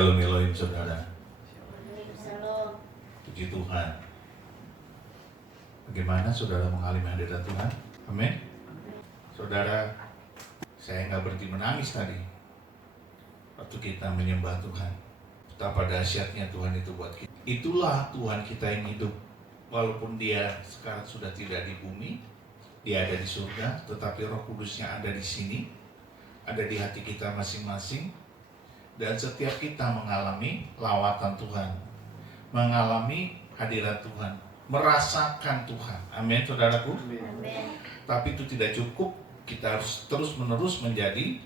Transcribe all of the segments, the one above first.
Shalom Elohim saudara. Shalom. Puji Tuhan. Bagaimana saudara mengalami hadirat Tuhan? Amin. Saudara, saya nggak berhenti menangis tadi waktu kita menyembah Tuhan. Betapa dahsyatnya Tuhan itu buat kita. Itulah Tuhan kita yang hidup. Walaupun dia sekarang sudah tidak di bumi, dia ada di surga, tetapi Roh Kudusnya ada di sini, ada di hati kita masing-masing. Dan setiap kita mengalami lawatan Tuhan, mengalami hadirat Tuhan, merasakan Tuhan. Amin, saudaraku. Amin. Tapi itu tidak cukup. Kita harus terus-menerus menjadi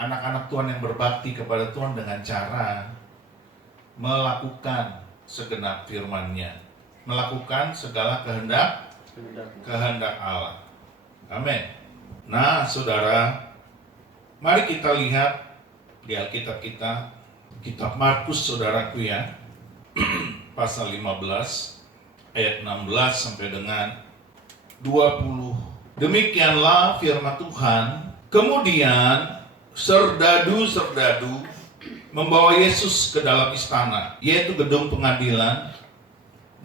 anak-anak Tuhan yang berbakti kepada Tuhan dengan cara melakukan segenap firman-Nya, melakukan segala kehendak Allah. Amin. Nah, saudara, mari kita lihat di Alkitab kita, kitab Markus saudaraku ya, pasal 15 ayat 16 sampai dengan 20. Demikianlah firman Tuhan. Kemudian serdadu-serdadu membawa Yesus ke dalam istana, yaitu gedung pengadilan,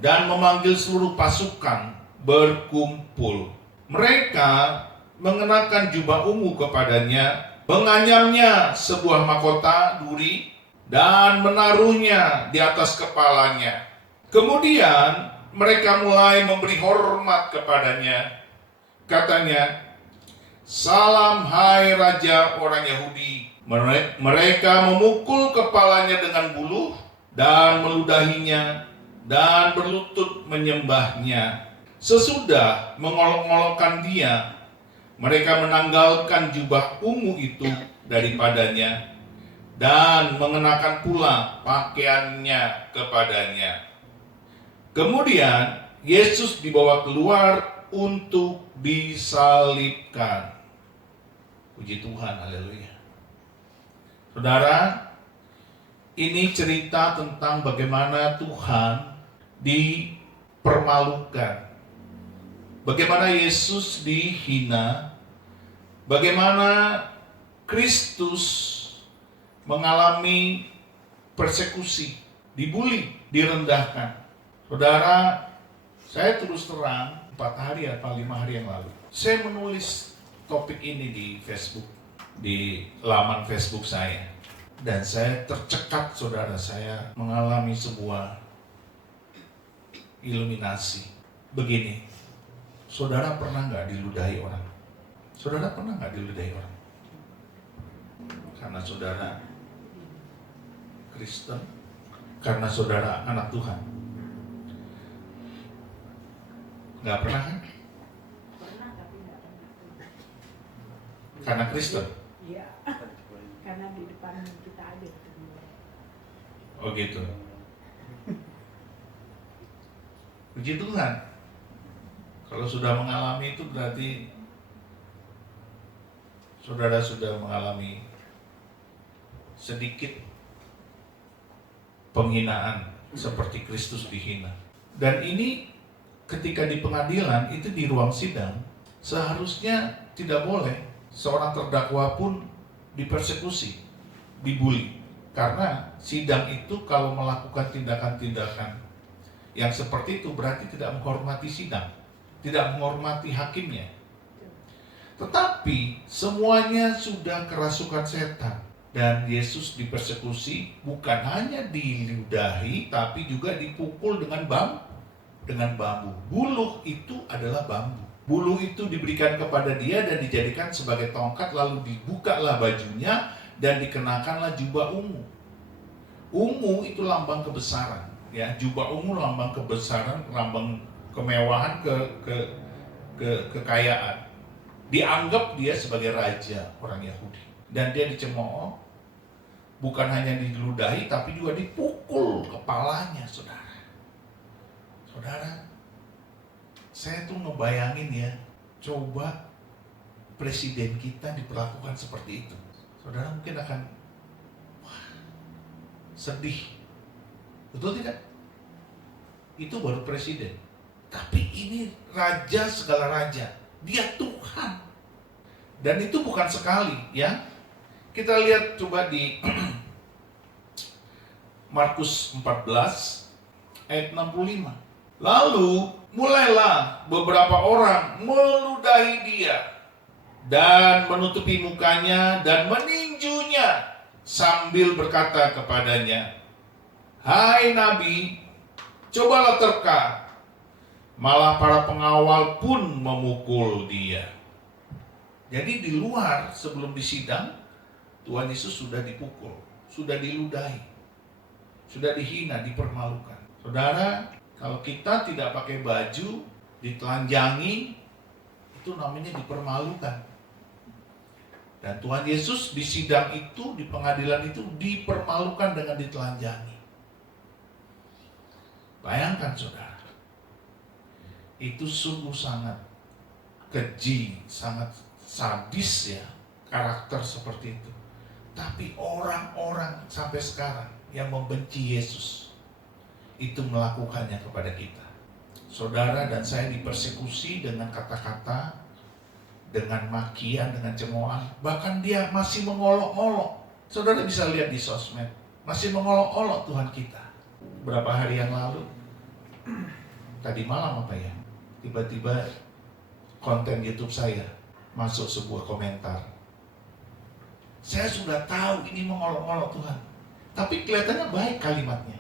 dan memanggil seluruh pasukan berkumpul. Mereka mengenakan jubah ungu kepadanya, menganyamnya sebuah mahkota duri, dan menaruhnya di atas kepalanya. Kemudian mereka mulai memberi hormat kepadanya. Katanya, "Salam hai Raja orang Yahudi." Mereka memukul kepalanya dengan buluh dan meludahinya dan berlutut menyembahnya. Sesudah mengolok-olokkan dia, mereka menanggalkan jubah ungu itu daripadanya dan mengenakan pula pakaiannya kepadanya. Kemudian Yesus dibawa keluar untuk disalibkan. Puji Tuhan, haleluya. Saudara, ini cerita tentang bagaimana Tuhan dipermalukan. Bagaimana Yesus dihina, bagaimana Kristus mengalami persekusi, dibully, direndahkan. Saudara, saya terus terang 4 hari atau 5 hari yang lalu, saya menulis topik ini di Facebook, di laman Facebook saya. Dan saya tercekat, saudara, saya mengalami sebuah iluminasi. Begini, saudara pernah nggak diludahi orang? Saudara pernah nggak diludahi orang? Karena saudara Kristen, karena saudara anak Tuhan. Nggak pernah kan? Pernah tapi nggak pernah. Karena Kristen? Iya. Karena di depan kita aja. Oh gitu. Puji Tuhan. Kalau sudah mengalami itu berarti saudara sudah mengalami sedikit penghinaan seperti Kristus dihina. Dan ini ketika di pengadilan, itu di ruang sidang, seharusnya tidak boleh seorang terdakwa pun dipersekusi, dibully. Karena sidang itu kalau melakukan tindakan-tindakan yang seperti itu berarti tidak menghormati sidang, tidak menghormati hakimnya. Tetapi semuanya sudah kerasukan setan. Dan Yesus dipersekusi bukan hanya diludahi, tapi juga dipukul dengan bambu. Buluh itu adalah bambu. Buluh itu diberikan kepada dia dan dijadikan sebagai tongkat, lalu dibukalah bajunya dan dikenakanlah jubah ungu. Ungu itu lambang kebesaran, ya. Jubah ungu lambang kebesaran, lambang kemewahan, kekayaan. Dianggap dia sebagai raja orang Yahudi. Dan dia dicemooh, bukan hanya diludahi, tapi juga dipukul kepalanya, saudara. Saudara, saya tuh ngebayangin ya, coba presiden kita diperlakukan seperti itu. Saudara mungkin akan sedih. Betul tidak? Itu baru presiden. Tapi ini raja segala raja. Dia Tuhan. Dan itu bukan sekali, ya. Kita lihat coba di Markus 14 ayat 65. Lalu mulailah beberapa orang meludahi dia dan menutupi mukanya dan meninjunya sambil berkata kepadanya, "Hai Nabi, cobalah terka." Malah para pengawal pun memukul dia. Jadi di luar sebelum disidang, Tuhan Yesus sudah dipukul, sudah diludahi, sudah dihina, dipermalukan. Saudara, kalau kita tidak pakai baju, ditelanjangi, itu namanya dipermalukan. Dan Tuhan Yesus di sidang itu, di pengadilan itu dipermalukan dengan ditelanjangi. Bayangkan saudara, itu sungguh sangat keji, sangat sadis ya, karakter seperti itu. Tapi orang-orang sampai sekarang yang membenci Yesus itu melakukannya kepada kita. Saudara dan saya dipersekusi dengan kata-kata, dengan makian, dengan cemoohan. Bahkan dia masih mengolok-olok. Saudara bisa lihat di sosmed, masih mengolok-olok Tuhan kita. Berapa hari yang lalu, tadi malam apa ya, tiba-tiba konten YouTube saya masuk sebuah komentar. Saya sudah tahu ini mengolok-olok Tuhan, tapi kelihatannya baik kalimatnya.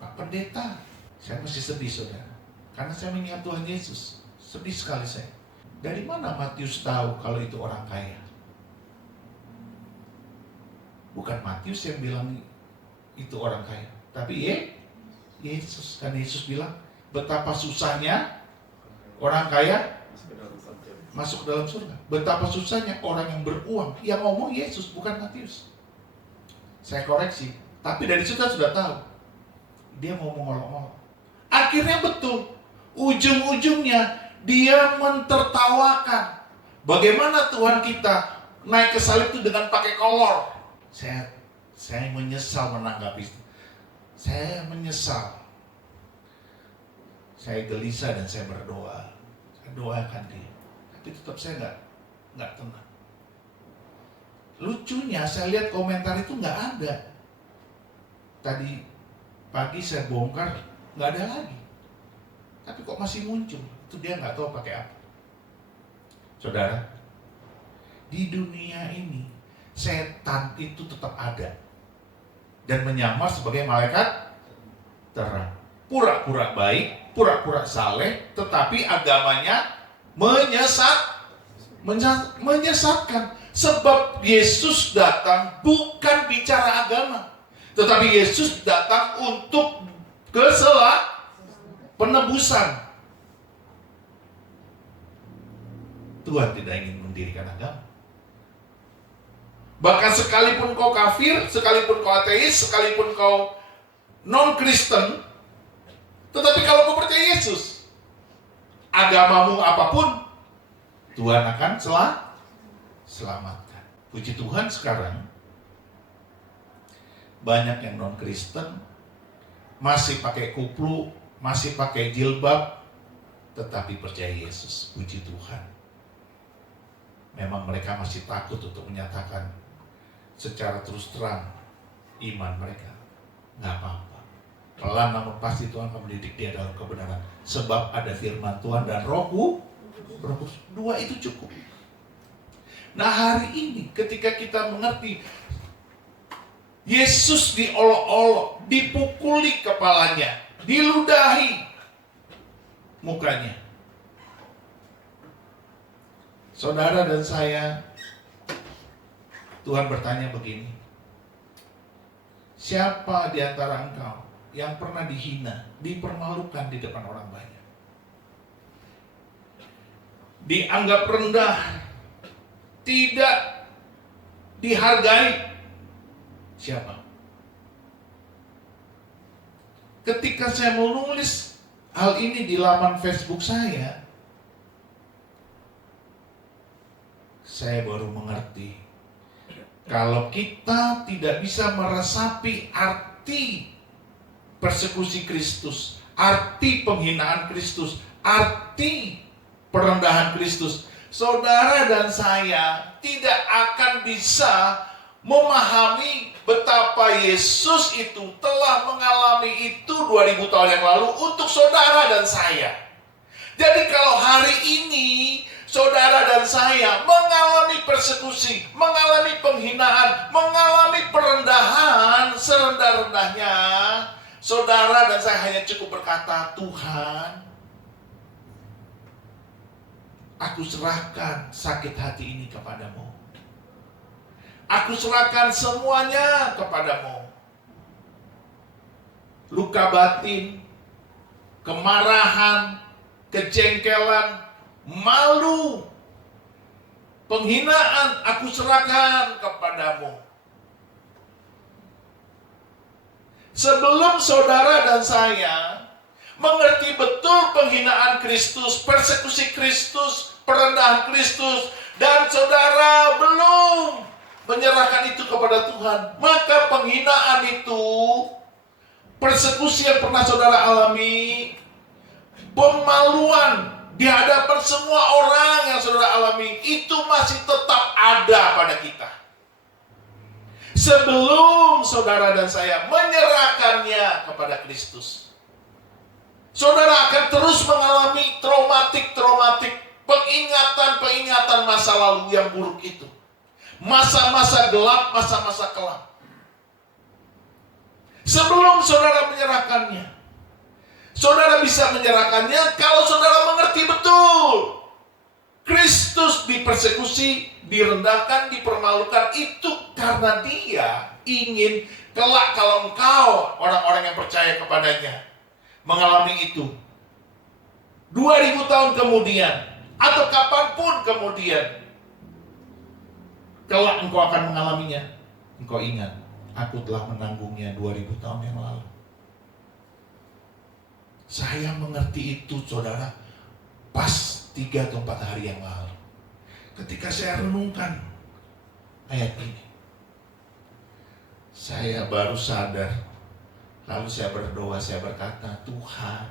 Pak Pendeta, saya masih sedih saudara, karena saya mengingat Tuhan Yesus. Sedih sekali saya. Dari mana Matius tahu kalau itu orang kaya? Bukan Matius yang bilang itu orang kaya, tapi Yesus. Kan Yesus bilang, betapa susahnya orang kaya masuk ke dalam surga. Betapa susahnya orang yang beruang. Yang ngomong Yesus, bukan Matius. Saya koreksi, tapi dari situ sudah tahu dia mau mengolok-olok. Akhirnya betul, ujung-ujungnya dia mentertawakan bagaimana Tuhan kita naik ke salib itu dengan pakai kolor. Saya menyesal menanggapi itu. Saya menyesal. Saya gelisah dan saya berdoa. Saya doakan dia. Tapi tetap saya nggak tenang. Lucunya saya lihat komentar itu nggak ada. Tadi pagi saya bongkar, nggak ada lagi. Tapi kok masih muncul? Itu dia nggak tahu pakai apa. Saudara, di dunia ini setan itu tetap ada dan menyamar sebagai malaikat terang. Pura-pura baik, pura-pura saleh, tetapi agamanya menyesatkan. Sebab Yesus datang bukan bicara agama, tetapi Yesus datang untuk penebusan. Tuhan tidak ingin mendirikan agama. Bahkan sekalipun kau kafir, sekalipun kau ateis, sekalipun kau non-Kristen, tetapi kalau kau percaya Yesus, agamamu apapun, Tuhan akan selamatkan. Puji Tuhan sekarang banyak yang non-Kristen masih pakai kupluk, masih pakai jilbab, tetapi percaya Yesus. Puji Tuhan. Memang mereka masih takut untuk menyatakan secara terus terang iman mereka. Nggak apa-apa. Pelan namun pasti Tuhan akan mendidik dia dalam kebenaran. Sebab ada firman Tuhan dan Roh Kudus. Dua itu cukup. Nah hari ini ketika kita mengerti Yesus diolok-olok, dipukuli kepalanya, diludahi mukanya. Saudara dan saya, Tuhan bertanya begini, siapa di antara engkau yang pernah dihina, dipermalukan di depan orang banyak, dianggap rendah, tidak dihargai? Siapa? Ketika saya mau nulis hal ini di laman Facebook saya baru mengerti kalau kita tidak bisa meresapi arti persekusi Kristus, arti penghinaan Kristus, arti perendahan Kristus, saudara dan saya tidak akan bisa memahami betapa Yesus itu telah mengalami itu 2000 tahun yang lalu untuk saudara dan saya. Jadi kalau hari ini saudara dan saya mengalami persekusi, mengalami penghinaan, mengalami perendahan serendah-rendahnya, saudara dan saya hanya cukup berkata, Tuhan, aku serahkan sakit hati ini kepadamu. Aku serahkan semuanya kepadamu. Luka batin, kemarahan, kejengkelan, malu, penghinaan, aku serahkan kepadamu. Sebelum saudara dan saya mengerti betul penghinaan Kristus, persekusi Kristus, perendahan Kristus, dan saudara belum menyerahkan itu kepada Tuhan, maka penghinaan itu, persekusi yang pernah saudara alami, pemaluan di hadapan semua orang yang saudara alami, itu masih tetap ada pada kita. Sebelum saudara dan saya menyerahkannya kepada Kristus, saudara akan terus mengalami traumatik, pengingatan masa lalu yang buruk itu. Masa-masa gelap, masa-masa kelam. Sebelum saudara menyerahkannya, saudara bisa menyerahkannya kalau saudara mengerti betul Kristus dipersekusi, direndahkan, dipermalukan itu karena Dia ingin kelak kalau engkau, orang-orang yang percaya kepadanya, mengalami itu 2000 tahun kemudian atau kapanpun kemudian, kelak engkau akan mengalaminya, engkau ingat, aku telah menanggungnya 2000 tahun yang lalu. Saya mengerti itu saudara pas 3 atau 4 hari yang lalu, ketika saya renungkan ayat ini. Saya baru sadar, lalu saya berdoa, saya berkata, Tuhan,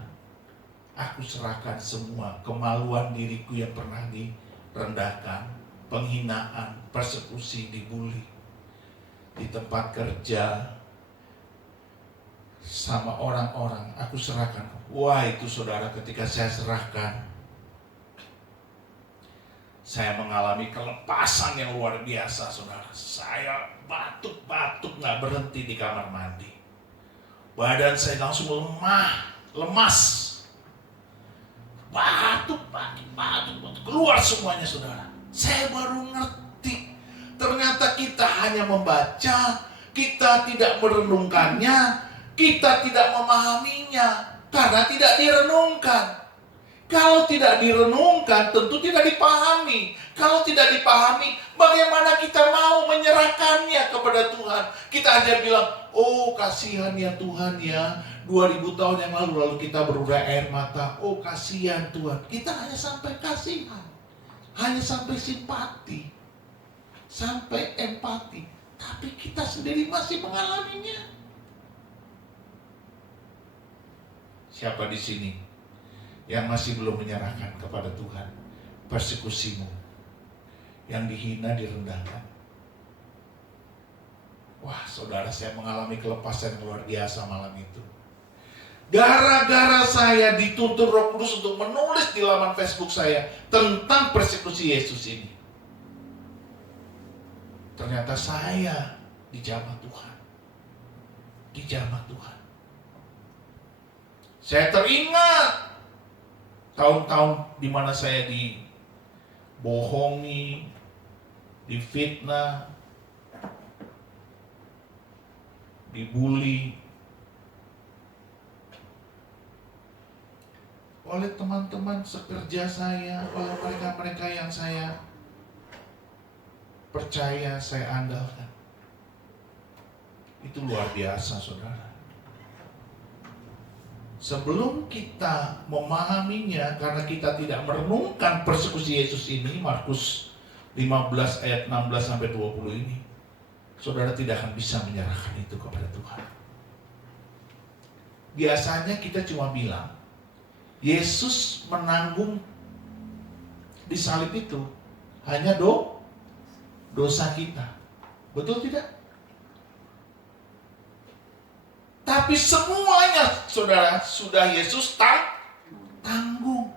aku serahkan semua kemaluan diriku yang pernah direndahkan, penghinaan, persekusi, dibully di tempat kerja sama orang-orang, aku serahkan. Wah, itu saudara, ketika saya serahkan, saya mengalami kelepasan yang luar biasa, saudara. Saya batuk-batuk gak berhenti di kamar mandi. Badan saya langsung lemas. Batuk, keluar semuanya, saudara. Saya baru ngerti, ternyata kita hanya membaca, kita tidak merenungkannya, kita tidak memahaminya, karena tidak direnungkan. Kalau tidak direnungkan, tentu tidak dipahami. Kalau tidak dipahami, bagaimana kita mau menyerahkannya kepada Tuhan? Kita hanya bilang, oh kasihan ya Tuhan ya, 2000 tahun yang lalu kita berurai air mata. Oh kasihan Tuhan. Kita hanya sampai kasihan, hanya sampai simpati, sampai empati. Tapi kita sendiri masih mengalaminya. Siapa di sini yang masih belum menyerahkan kepada Tuhan persekusimu, yang dihina, direndahkan? Wah saudara, saya mengalami kelepasan yang luar biasa malam itu. Gara-gara saya dituntun Roh Kudus untuk menulis di laman Facebook saya tentang persekusi Yesus ini. Ternyata saya dijamah Tuhan. Dijamah Tuhan. Saya teringat tahun-tahun di mana saya dibohongi, difitnah, dibully oleh teman-teman sekerja saya, oleh mereka-mereka yang saya percaya, saya andalkan. Itu luar biasa, saudara. Sebelum kita memahaminya, karena kita tidak merenungkan persekusi Yesus ini, Markus 15 ayat 16 sampai 20 ini, saudara tidak akan bisa menyerahkan itu kepada Tuhan. Biasanya kita cuma bilang, Yesus menanggung di salib itu hanya dosa kita. Betul tidak? Tapi semuanya, saudara, sudah Yesus tanggung.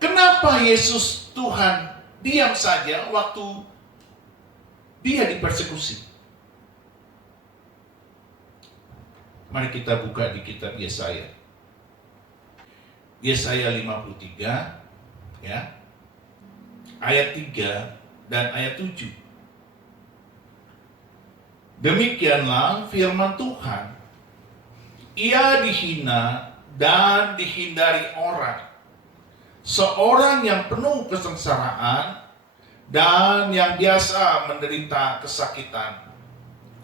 Kenapa Yesus Tuhan diam saja waktu dia dipersekusi? Mari kita buka di kitab Yesaya. Yesaya 53 ya. Ayat 3 dan ayat 7. Demikianlah firman Tuhan. Ia dihina dan dihindari orang. Seorang yang penuh kesengsaraan dan yang biasa menderita kesakitan.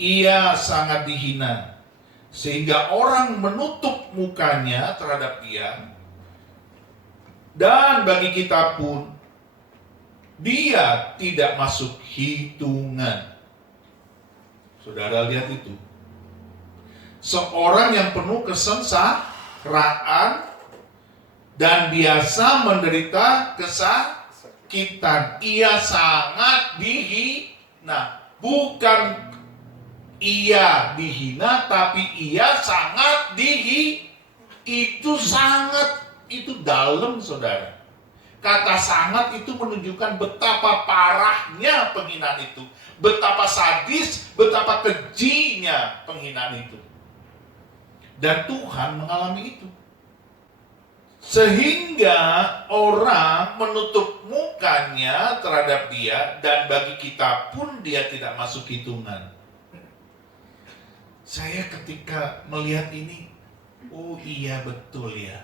Ia sangat dihina, sehingga orang menutup mukanya terhadap dia. Dan bagi kita pun, dia tidak masuk hitungan. Saudara lihat itu. Seorang yang penuh kesengsaraan dan biasa menderita kesakitan. Ia sangat dihina. Bukan ia dihina, tapi ia sangat Itu sangat, itu dalam, saudara. Kata sangat itu menunjukkan betapa parahnya penghinaan itu. Betapa sadis, betapa kejinya penghinaan itu. Dan Tuhan mengalami itu. Sehingga orang menutup mukanya terhadap dia, dan bagi kita pun dia tidak masuk hitungan. Saya ketika melihat ini, oh iya betul ya.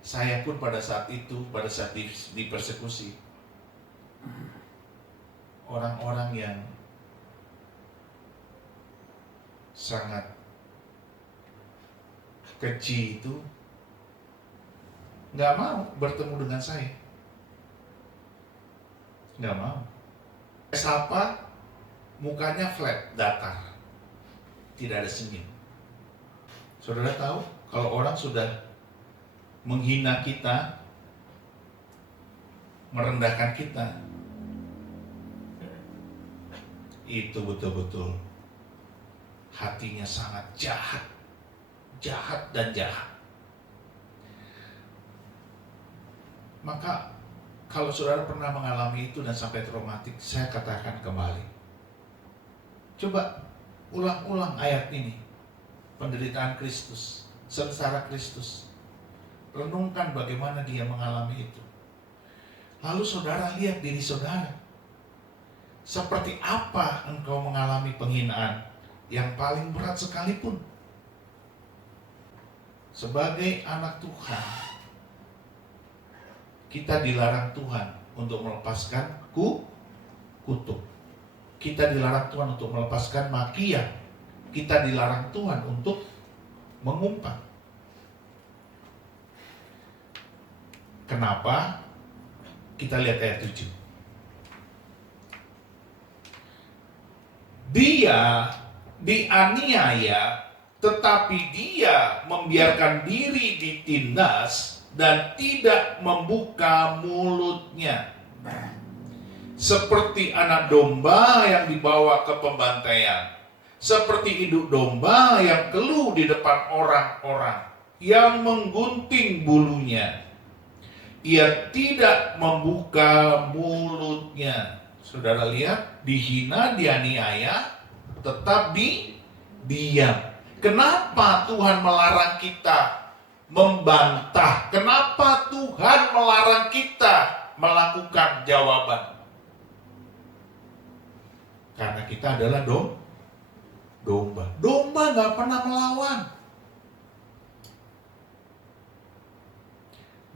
Saya pun pada saat itu, pada saat dipersekusi, orang-orang yang sangat keji itu nggak mau bertemu dengan saya, nggak mau. Sapa, mukanya flat, datar, tidak ada senyum. Saudara tahu, kalau orang sudah menghina kita, merendahkan kita, itu betul-betul hatinya sangat jahat, jahat dan jahat. Maka kalau saudara pernah mengalami itu dan sampai traumatik, saya katakan kembali, coba ulang-ulang ayat ini, penderitaan Kristus, sengsara Kristus. Renungkan bagaimana dia mengalami itu. Lalu saudara lihat diri saudara. Seperti apa engkau mengalami penghinaan yang paling berat sekalipun. Sebagai anak Tuhan, kita dilarang Tuhan untuk melepaskan kutuk. Kita dilarang Tuhan untuk melepaskan makian. Kita dilarang Tuhan untuk mengumpat. Kenapa? Kita lihat ayat 7. Dia dianiaya, tetapi dia membiarkan diri ditindas dan tidak membuka mulutnya. Seperti anak domba yang dibawa ke pembantaian, seperti induk domba yang keluh di depan orang-orang, yang menggunting bulunya. Ia tidak membuka mulutnya. Saudara lihat, dihina, dianiaya, tetap diam. Kenapa Tuhan melarang kita membantah? Kenapa Tuhan melarang kita melakukan jawaban? Karena kita adalah domba. Domba gak pernah melawan.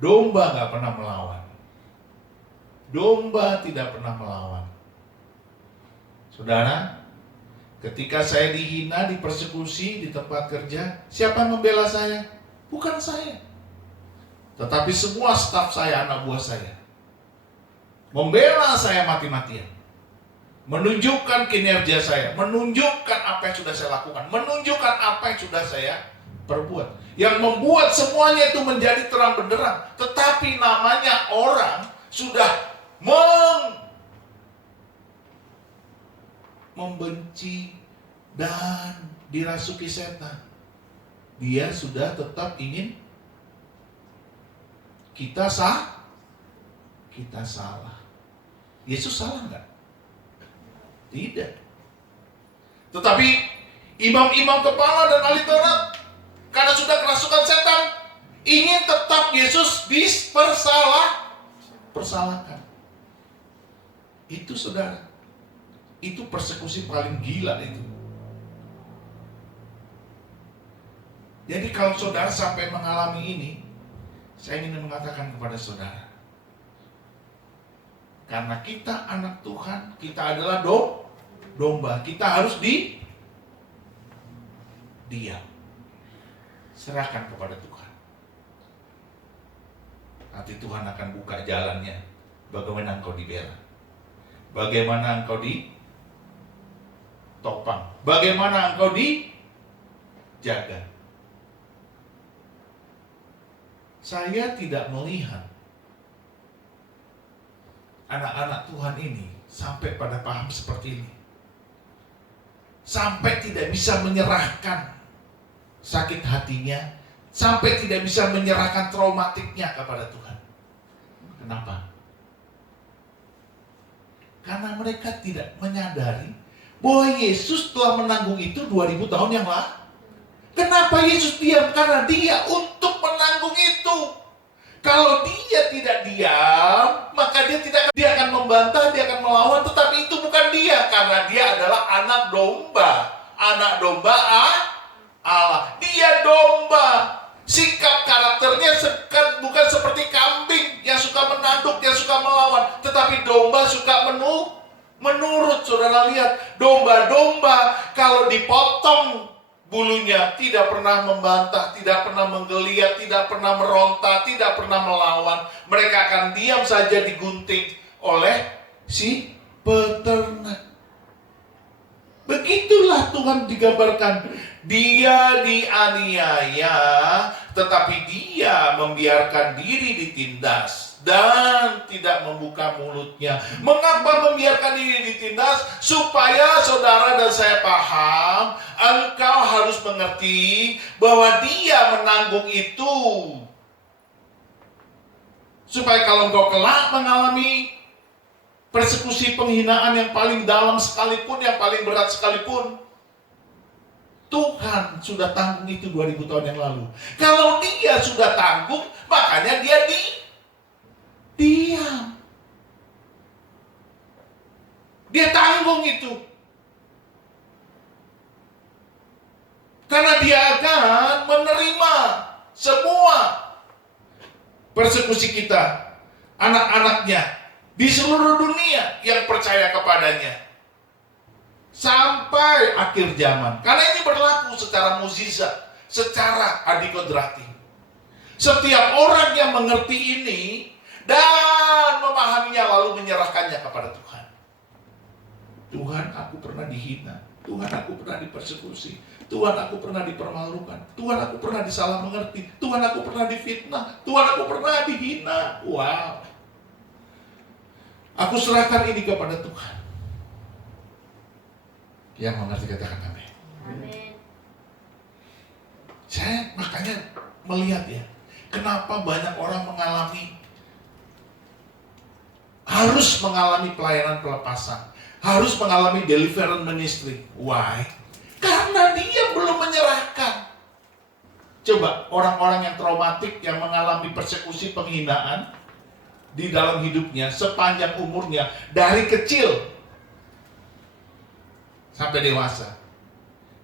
Domba gak pernah melawan. Domba tidak pernah melawan. Saudara, ketika saya dihina, dipersekusi di tempat kerja, siapa yang membela saya? Bukan saya. Tetapi semua staf saya, anak buah saya, membela saya mati-matian. Menunjukkan kinerja saya, menunjukkan apa yang sudah saya lakukan, menunjukkan apa yang sudah saya perbuat. Yang membuat semuanya itu menjadi terang benderang. Tetapi namanya orang sudah membenci, dan dirasuki setan. Dia sudah tetap ingin kita salah. Yesus salah nggak? Tidak. Tetapi imam-imam kepala dan ahli Taurat, karena sudah kerasukan setan, ingin tetap Yesus dipersalahkan. Itu saudara, itu persekusi paling gila itu. Jadi kalau saudara sampai mengalami ini, saya ingin mengatakan kepada saudara, karena kita anak Tuhan, kita adalah domba, kita harus diam. Serahkan kepada Tuhan. Nanti Tuhan akan buka jalannya. Bagaimana engkau dibela, bagaimana engkau ditopang, bagaimana engkau dijaga. Saya tidak melihat anak-anak Tuhan ini sampai pada paham seperti ini, sampai tidak bisa menyerahkan sakit hatinya, sampai tidak bisa menyerahkan traumatiknya kepada Tuhan. Kenapa? Karena mereka tidak menyadari bahwa Yesus telah menanggung itu 2000 tahun yang lalu. Kenapa Yesus diam? Karena dia untuk menanggung itu. Kalau dia tidak diam, maka dia akan membantah, dia akan melawan, tetapi itu bukan dia, karena dia adalah anak domba Allah. Dia domba. Sikap karakternya bukan seperti kambing yang suka menanduk, yang suka melawan, tetapi domba suka menurut. Saudara lihat, domba-domba kalau dipotong bulunya tidak pernah membantah, tidak pernah menggeliat, tidak pernah meronta, tidak pernah melawan. Mereka akan diam saja digunting oleh si peternak. Begitulah Tuhan digambarkan. Dia dianiaya, tetapi dia membiarkan diri ditindas dan tidak membuka mulutnya. Mengapa membiarkan diri ditindas? Supaya saudara dan saya paham, engkau harus mengerti bahwa dia menanggung itu. Supaya kalau engkau kelak mengalami persekusi, penghinaan yang paling dalam sekalipun, yang paling berat sekalipun, Tuhan sudah tanggung itu 2000 tahun yang lalu. Kalau dia sudah tanggung, makanya dia diam. Dia tanggung itu. Karena dia akan menerima semua persekusi kita, anak-anaknya di seluruh dunia yang percaya kepadanya sampai akhir zaman. Karena ini berlaku secara mukjizat, secara adikodrati. Setiap orang yang mengerti ini dan memahaminya lalu menyerahkannya kepada Tuhan. Tuhan, aku pernah dihina. Tuhan, aku pernah dipersekusi. Tuhan, aku pernah dipermalukan. Tuhan, aku pernah disalah mengerti. Tuhan, aku pernah difitnah. Tuhan, aku pernah dihina. Wow. Aku serahkan ini kepada Tuhan. Yang mengerti katakan amin. Amin. Saya makanya melihat ya, kenapa banyak orang harus mengalami pelayanan pelepasan, harus mengalami deliverance ministry. Why? Karena dia belum menyerahkan. Coba orang-orang yang traumatik, yang mengalami persekusi, penghinaan di dalam hidupnya sepanjang umurnya, dari kecil sampai dewasa.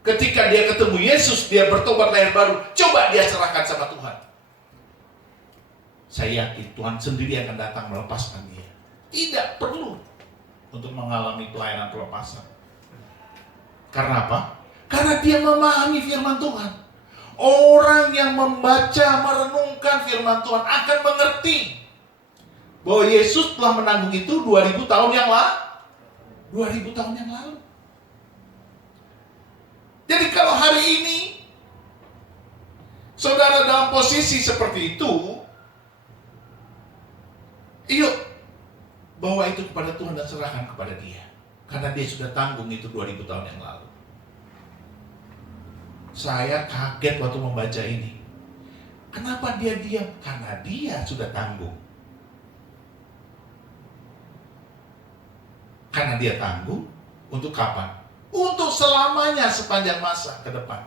Ketika dia ketemu Yesus, dia bertobat lahir baru. Coba dia serahkan sama Tuhan. Saya yakin Tuhan sendiri akan datang melepaskan dia. Tidak perlu untuk mengalami pelayanan pelepasan. Karena apa? Karena dia memahami firman Tuhan. Orang yang membaca, merenungkan firman Tuhan akan mengerti bahwa Yesus telah menanggung itu 2000 tahun yang lalu. 2000 tahun yang lalu. Jadi kalau hari ini saudara dalam posisi seperti itu, yuk bawa itu kepada Tuhan dan serahkan kepada Dia. Karena dia sudah tanggung itu 2000 tahun yang lalu. Saya kaget waktu membaca ini. Kenapa dia diam? Karena dia sudah tanggung. Karena dia tanggung, untuk kapan? Untuk selamanya, sepanjang masa ke depan.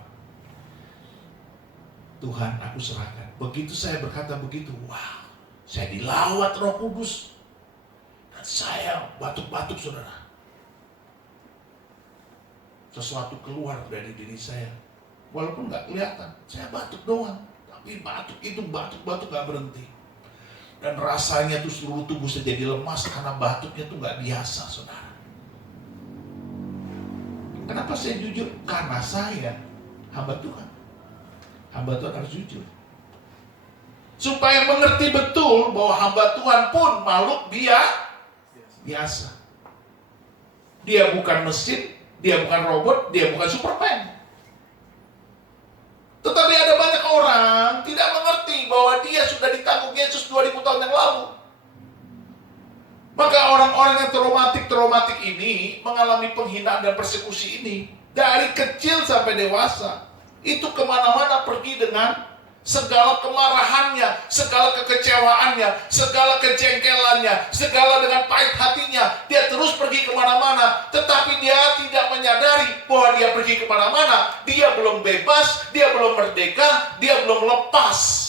Tuhan, aku serahkan. Begitu saya berkata begitu, wow, saya dilawat Roh Kudus. Dan saya batuk-batuk, saudara. Sesuatu keluar dari diri saya. Walaupun nggak kelihatan, saya batuk doang. Tapi batuk itu batuk-batuk nggak berhenti. Dan rasanya tuh seluruh tubuh saya jadi lemas karena batuknya tuh nggak biasa, saudara. Kenapa saya jujur? Karena saya hamba Tuhan. Hamba Tuhan harus jujur. Supaya mengerti betul bahwa hamba Tuhan pun makhluk biasa. Dia bukan mesin, dia bukan robot, dia bukan Superman. Tetapi ada banyak orang tidak mengerti bahwa dia sudah ditanggung Yesus 2000 tahun yang lalu. Maka orang-orang yang traumatik ini mengalami penghinaan dan persekusi ini. Dari kecil sampai dewasa. Itu kemana-mana pergi dengan segala kemarahannya, segala kekecewaannya, segala kejengkelannya, segala dengan pahit hatinya. Dia terus pergi kemana-mana. Tetapi dia tidak menyadari bahwa dia pergi kemana-mana. Dia belum bebas, dia belum merdeka, dia belum lepas.